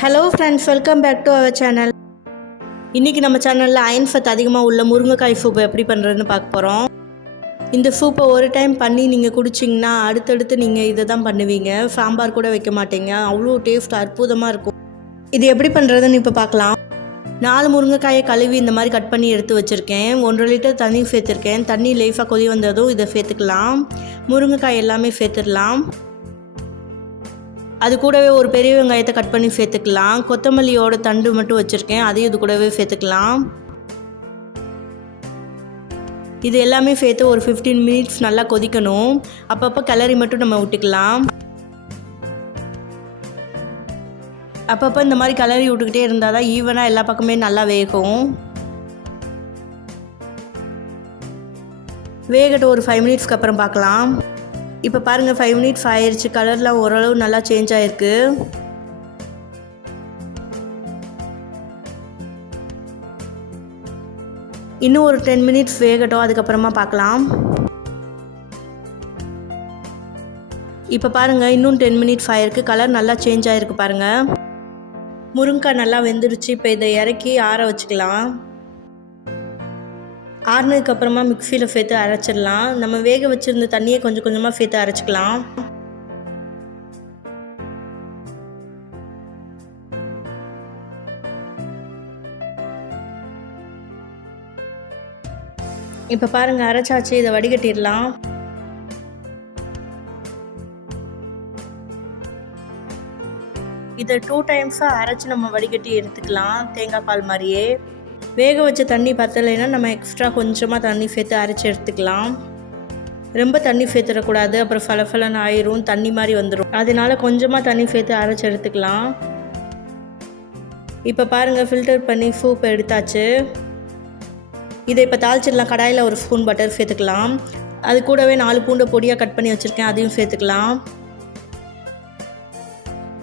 Hello friends welcome back to our channel இன்றைக்கி நம்ம சேனலில் அயன் சத்து அதிகமாக உள்ள முருங்கைக்காய் சூப்பை எப்படி பண்ணுறதுன்னு பார்க்க போகிறோம் இந்த சூப்பை ஒரு டைம் பண்ணி நீங்கள் குடிச்சிங்கன்னா அடுத்தடுத்து நீங்கள் இதை தான் பண்ணுவீங்க. சாம்பார் கூட வைக்க மாட்டீங்க. அவ்வளோ டேஸ்ட் அற்புதமாக இருக்கும். இது எப்படி பண்ணுறதுன்னு இப்போ பார்க்கலாம். நாலு முருங்கைக்காயை கழுவி இந்த மாதிரி கட் பண்ணி எடுத்து வச்சுருக்கேன். ஒன்றரை லிட்டர் தண்ணி சேர்த்துருக்கேன். தண்ணி லேஃபாக கொதி வந்ததும் இதை சேர்த்துக்கலாம். முருங்கைக்காய் எல்லாமே சேர்த்துடலாம். அது கூடவே ஒரு பெரிய வெங்காயத்தை கட் பண்ணி சேர்த்துக்கலாம். கொத்தமல்லியோட தண்டு மட்டும் வச்சுருக்கேன். அதையும் இது கூடவே சேர்த்துக்கலாம். இது எல்லாமே சேர்த்து ஒரு ஃபிஃப்டீன் மினிட்ஸ் நல்லா கொதிக்கணும். அப்பப்போ கிளறி மட்டும் நம்ம விட்டுக்கலாம் அப்பப்போ இந்த மாதிரி கிளறி விட்டுக்கிட்டே இருந்தால் தான் ஈவனாக எல்லா பக்கமே நல்லா வேகும். வேகட்டும் ஒரு ஃபைவ் மினிட்ஸ்க்கு அப்புறம் பார்க்கலாம். இப்போ பாருங்கள் ஃபைவ் மினிட்ஸ் ஆயிடுச்சு கலர்லாம் ஓரளவு நல்லா சேஞ்ச் ஆகிருக்கு இன்னும் ஒரு டென் மினிட்ஸ் வேகட்டும் அதுக்கப்புறமா பார்க்கலாம். இப்போ பாருங்கள் இன்னும் டென் மினிட்ஸ் ஆயிருக்கு. கலர் நல்லா சேஞ்ச் ஆகிருக்கு பாருங்கள் முருங்கைக்காய் நல்லா வெந்துடுச்சு இப்போ இதை இறக்கி ஆற வச்சுக்கலாம். ஆறுனதுக்கு அப்புறமா மிக்சியில் சேர்த்து அரைச்சிடலாம். நம்ம வேக வச்சுருந்த தண்ணியை கொஞ்சம் கொஞ்சமாக சேர்த்து அரைச்சிக்கலாம். இப்போ பாருங்கள் அரைச்சாச்சு. இதை வடிகட்டிடலாம். இதை டூ டைம்ஸாக அரைச்சி நம்ம வடிகட்டி எடுத்துக்கலாம். தேங்காய் பால் மாதிரியே. வேக வச்ச தண்ணி பத்தலைன்னா நம்ம எக்ஸ்ட்ரா கொஞ்சமாக தண்ணி சேர்த்து அரைச்சி எடுத்துக்கலாம். ரொம்ப தண்ணி சேர்த்துடக்கூடாது அப்புறம் ஃபலஃபலன்னு ஆயிரும் தண்ணி மாதிரி வந்துடும் அதனால கொஞ்சமாக தண்ணி சேர்த்து அரைச்சி எடுத்துக்கலாம். இப்போ பாருங்கள் ஃபில்டர் பண்ணி சூப் எடுத்தாச்சு. இதை இப்போ தாளிச்சிடலாம். கடாயில் ஒரு ஸ்பூன் பட்டர் சேர்த்துக்கலாம். அது கூடவே நாலு பூண்டை பொடியாக கட் பண்ணி வச்சுருக்கேன் அதையும் சேர்த்துக்கலாம்.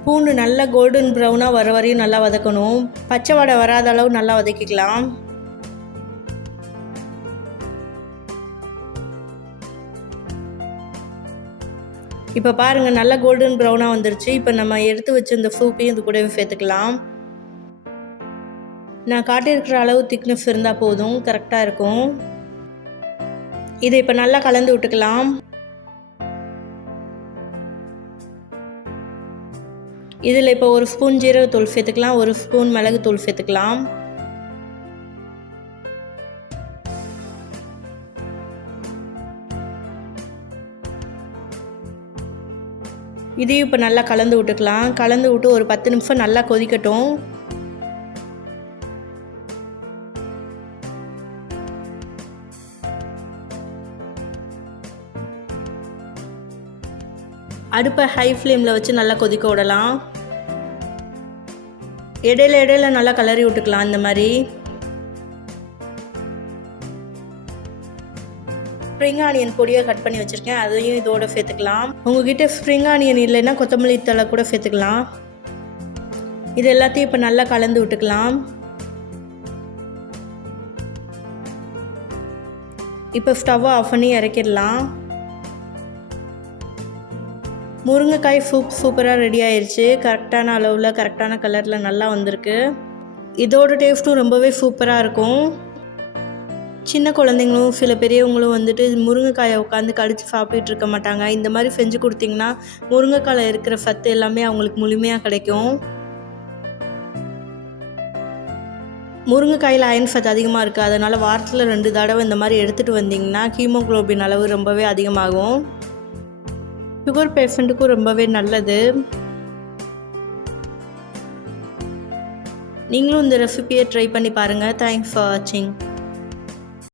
பூண்டு நல்லா கோல்டன் ப்ரௌனாக வர வரையும் நல்லா வதக்கணும். பச்சை வடை வராத அளவு நல்லா வதக்கிக்கலாம். இப்போ பாருங்கள் நல்லா கோல்டன் ப்ரௌனாக வந்துருச்சு. இப்போ நம்ம எடுத்து வச்சிருந்த சூப்பையும் இது கூடவே சேர்த்துக்கலாம். நான் காட்டியிருக்கிற அளவு திக்னஸ் இருந்தால் போதும் கரெக்டாக இருக்கும். இதை இப்போ நல்லா கலந்து விட்டுக்கலாம். இதில் இப்போ ஒரு ஸ்பூன் ஜீரகத்தூள் சேர்த்துக்கலாம் ஒரு ஸ்பூன் மிளகுத்தூள் சேர்த்துக்கலாம். இதையும் இப்போ நல்லா கலந்து விட்டுக்கலாம். கலந்து விட்டு ஒரு பத்து நிமிஷம் நல்லா கொதிக்கட்டும். அடுப்பை ஹை ஃப்ளேமில் வச்சு நல்லா கொதிக்க விடலாம். இடையில இடையில நல்லா கலரி விட்டுக்கலாம் இந்த மாதிரி. ஸ்ப்ரிங் ஆனியன் பொடியாக கட் பண்ணி வச்சுருக்கேன். அதையும் இதோட சேர்த்துக்கலாம். உங்ககிட்ட ஸ்ப்ரிங் ஆனியன் இல்லைன்னா கொத்தமல்லி தலை கூட சேர்த்துக்கலாம். இது எல்லாத்தையும் இப்போ நல்லா கலந்து விட்டுக்கலாம். இப்போ ஸ்டவ்வை ஆஃப் பண்ணி இறக்கிடலாம். முருங்கைக்காய் சூப் சூப்பராக ரெடி ஆயிடுச்சு கரெக்டான அளவில் கரெக்டான கலரில் நல்லா வந்திருக்கு. இதோட டேஸ்ட்டும் ரொம்பவே சூப்பராக இருக்கும். சின்ன குழந்தைங்களும் சில பெரியவங்களும் வந்துட்டு முருங்கைக்காயை உட்காந்து கடித்து சாப்பிட்டுட்டு இருக்க மாட்டாங்க. இந்த மாதிரி செஞ்சு கொடுத்தீங்கன்னா முருங்கைக்காயில் இருக்கிற சத்து எல்லாமே அவங்களுக்கு முழுமையாக கிடைக்கும். முருங்கைக்காயில் அயன் சத்து அதிகமாக இருக்குது அதனால் வாரத்தில் ரெண்டு தடவை இந்த மாதிரி எடுத்துகிட்டு வந்தீங்கன்னா ஹீமோக்ளோபின் அளவு ரொம்பவே அதிகமாகும். சுகர் பேஷண்ட்டுக்கும் ரொம்பவே நல்லது. நீங்களும் இந்த ரெசிபியை ட்ரை பண்ணி பாருங்கள் தேங்க்ஸ் ஃபார் வாட்சிங்